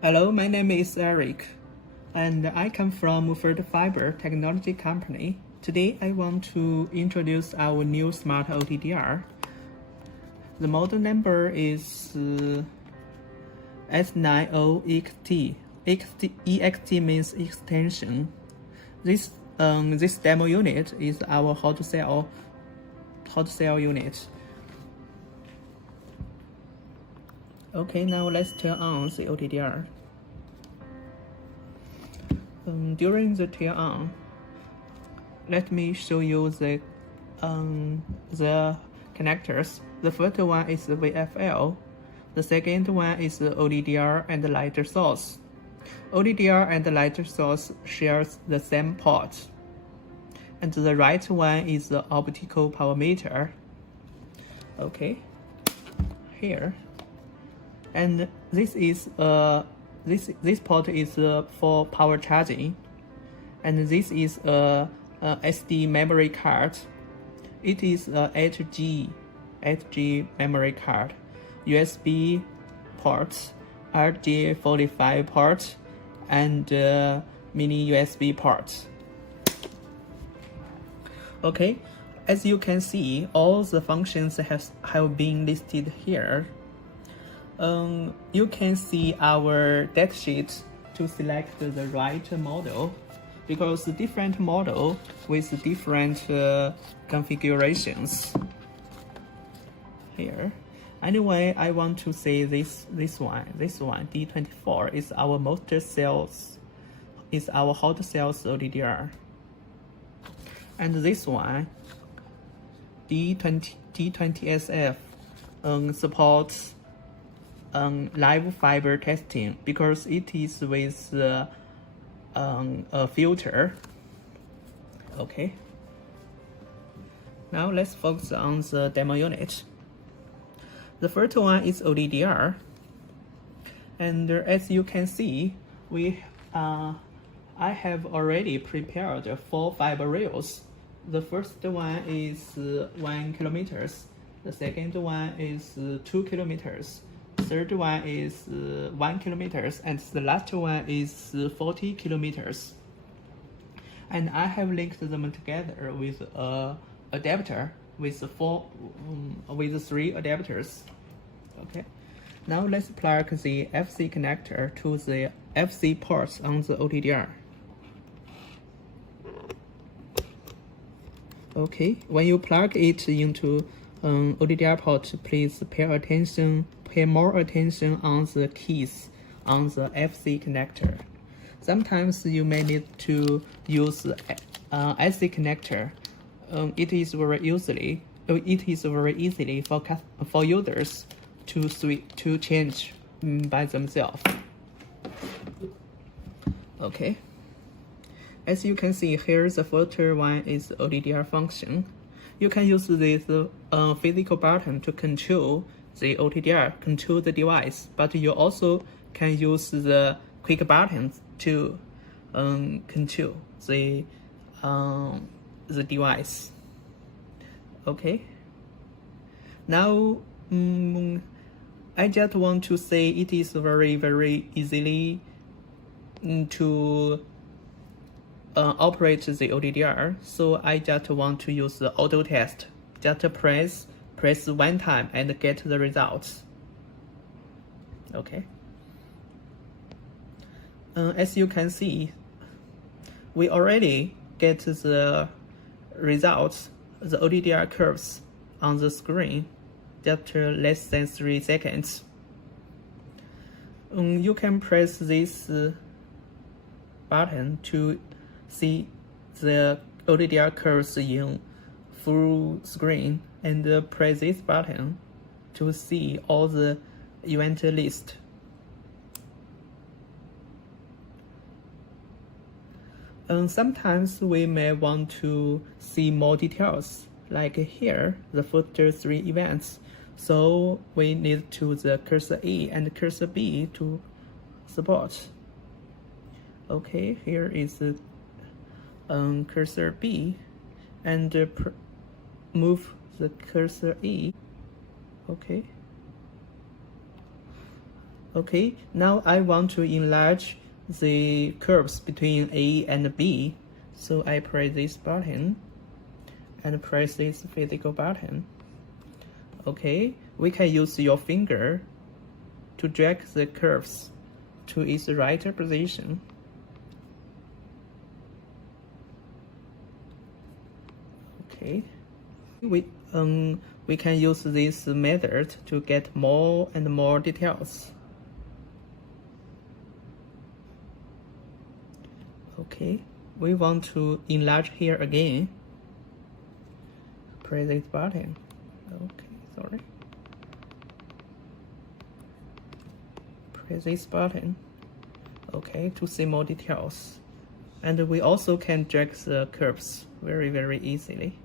Hello, my name is Eric, and I come from Ford Fiber Technology Company. Today, I want to introduce our new smart OTDR. The model number is S90EXT. EXT means extension. This demo unit is our hot cell unit. Okay, now let's turn on the OTDR. During the turn on, let me show you the connectors. The first one is the VFL. The second one is the OTDR and the light source. OTDR and the light source shares the same port. And the right one is the optical parameter. Okay, here. And this is this port is for power charging, and this is a SD memory card. It is a 8G memory card, USB ports, RJ45 port, and mini USB ports. Okay, as you can see, all the functions have been listed here. You can see our datasheet to select the right model, because different model with different configurations. Here, anyway, I want to say this one D24 is our hot cells OTDR, and this one D20SF supports live fiber testing because it is with a filter. Okay. Now let's focus on the demo unit. The first one is OTDR, and as you can see, I have already prepared 4 fiber rails. The first one is 1 kilometers. The second one is 2 kilometers. Third one is 1 kilometers, and the last one is 40 kilometers. And I have linked them together with a adapter with 3 adapters. Okay. Now let's plug the FC connector to the FC ports on the OTDR. Okay. When you plug it into OTDR port, please pay more attention on the keys on the FC connector. Sometimes you may need to use IC connector. It is very easily for users to change by themselves. Okay. As you can see here, the first one is OTDR function. You can use this physical button to control the OTDR, control the device, but you also can use the quick buttons to control the device. Okay. Now, I just want to say it is very easily to operate the OTDR. So I just want to use the auto test. Just press one time and get the results. Okay. As you can see, we already get the results, the OTDR curves on the screen, just less than 3 seconds. You can press this button to see the OTDR curves in full screen, and press this button to see all the event list. Sometimes we may want to see more details, like here, the first 3 events. So we need to the cursor A and cursor B to support. Okay, here is the cursor B, and move the cursor E. Okay. Okay, now I want to enlarge the curves between A and B. So I press this button and press this physical button. Okay, we can use your finger to drag the curves to its right position. Okay, we can use this method to get more and more details. Okay, we want to enlarge here again. Press this button. Okay, sorry. Press this button. Okay, to see more details. And we also can drag the curves very easily.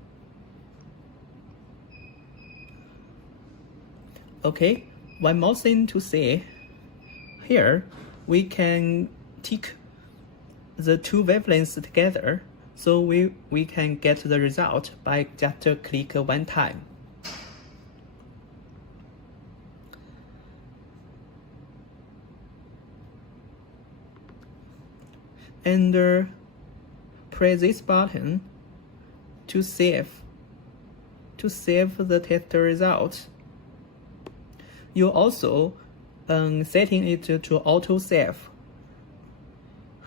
Okay, one more thing to say. Here, we can tick the two wavelengths together, so we can get the result by just click one time. And press this button to save the test result. You also setting it to auto save.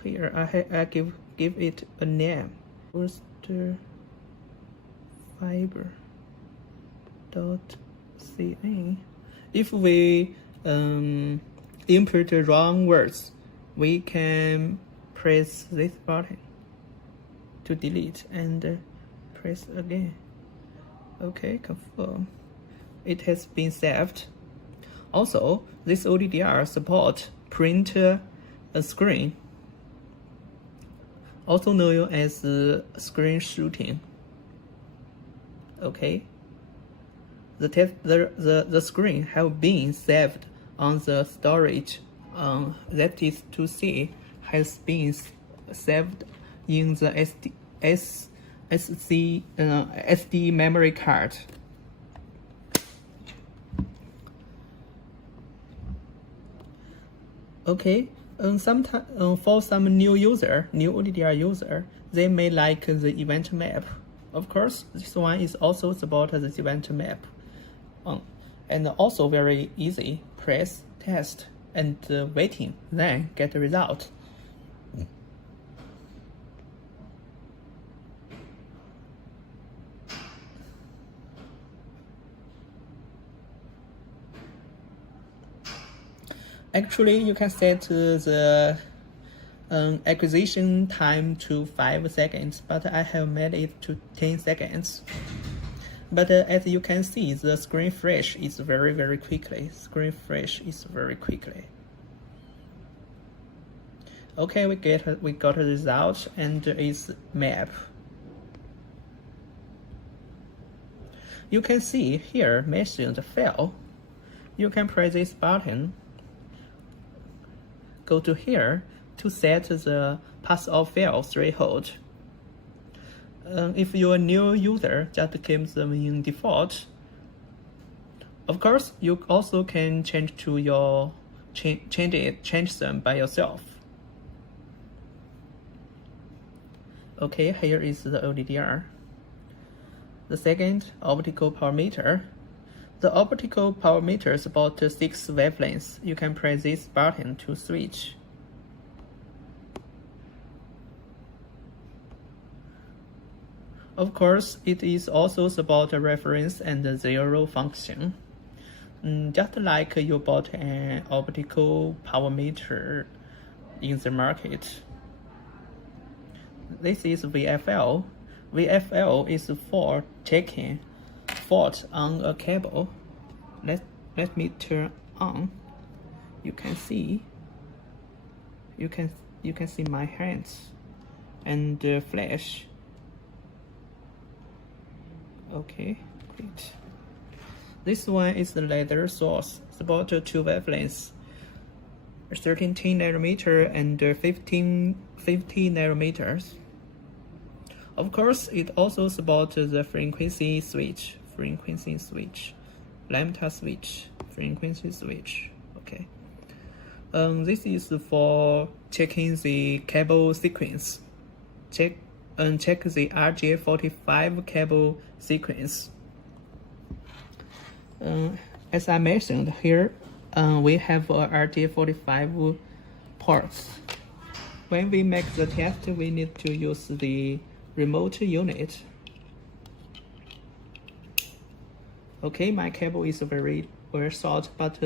Here I give it a name. Odtr fiber.ca. If we input the wrong words, we can press this button to delete and press again. Okay, confirm. It has been saved. Also, this OTDR supports print a screen, also known as screenshotting. Okay, the screen have been saved on the storage. That is to say, has been saved in the SD memory card. Okay, for some new OTDR user, they may like the event map. Of course, this one is also support the event map. And also very easy. Press, test, and waiting, then get the result. Actually, you can set the acquisition time to 5 seconds, but I have made it to 10 seconds. But as you can see, the screen refresh is very quickly. Okay, we got a result and its map. You can see here mentioned file. You can press this button. Go to here to set the pass of fail threshold. If you're a new user, just keep them in default. Of course, you also can change them by yourself. Okay, here is the OTDR. The second, optical parameter. The optical parameter is about 6 wavelengths. You can press this button to switch. Of course, it is also about a reference and zero function. Just like you bought an optical parameter in the market. This is VFL. VFL is for checking fault on a cable. Let me turn on. You can see my hands and flash. Okay, great. This one is the laser source. It's about 2 wavelengths, 13 nanometer and 50 nanometers. Of course, it also supports the frequency switch, lambda switch, frequency switch. Okay. This is for checking the cable sequence. Check the RJ45 cable sequence. As I mentioned here, we have a RJ45 ports. When we make the test, we need to use the remote unit. Okay, my cable is very short, but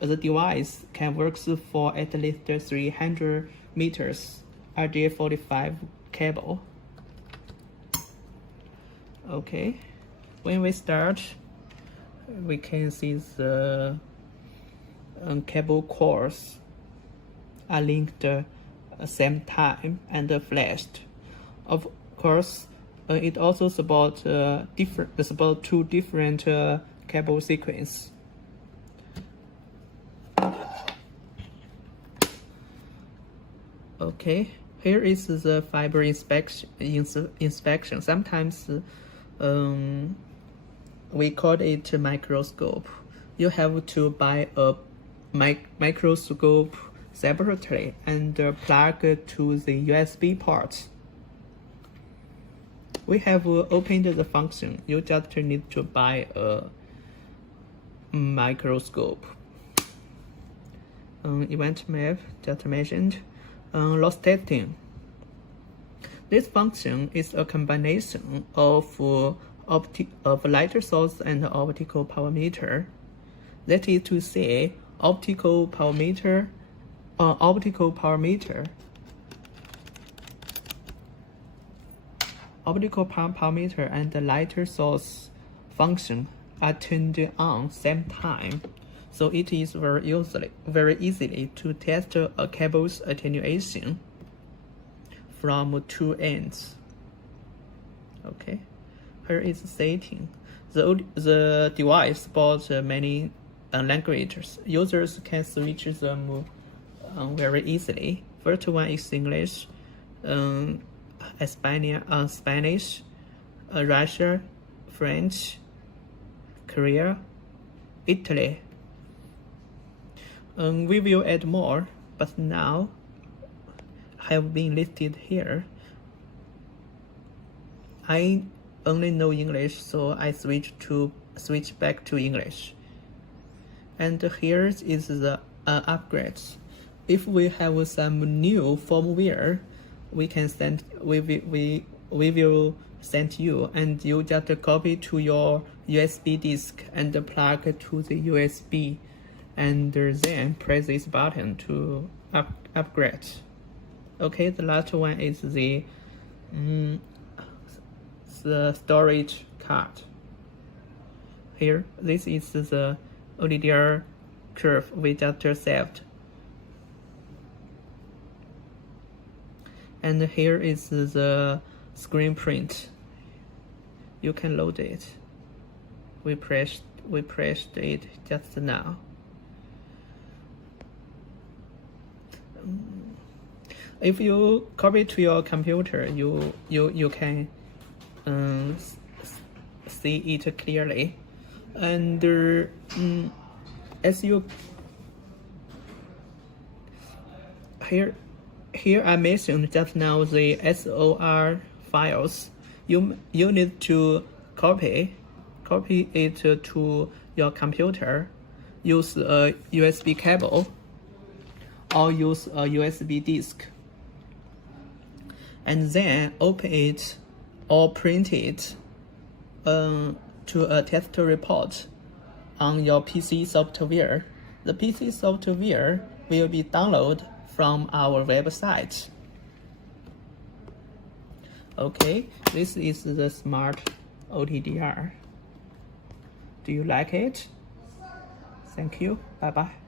the device can work for at least 300 meters RJ45 cable. Okay, when we start, we can see the cable cores are linked same time and flashed. Of course, it also supports two different cable sequence. Okay, here is the fiber inspection. Sometimes we call it microscope. You have to buy a microscope separately and plug to the USB port. We have opened the function. You just need to buy a microscope. Event map, just mentioned. Loss testing. This function is a combination of light source and optical parameter. That is to say, optical parameter and the light source function are turned on same time, so it is very easily to test a cable's attenuation from two ends. Okay, here is setting. The device supports many languages. Users can switch them very easily. First one is English, Spanish, Russia, French, Korea, Italy. We will add more, but now have been listed here. I only know English, so I switch back to English. And here is the upgrades. If we have some new firmware, we will send you, and you just copy to your USB disk and plug to the USB, and then press this button to upgrade. Okay, the last one is the storage card. Here, this is the OTDR curve we just saved. And here is the screen print. You can load it. We pressed it just now. If you copy to your computer, you can see it clearly. And as you here I mentioned just now the SOR files. You need to copy it to your computer. Use a USB cable or use a USB disk, and then open it or print it to a test report on your PC software. The PC software will be downloaded from our website. Okay, this is the smart OTDR. Do you like it? Thank you. Bye-bye.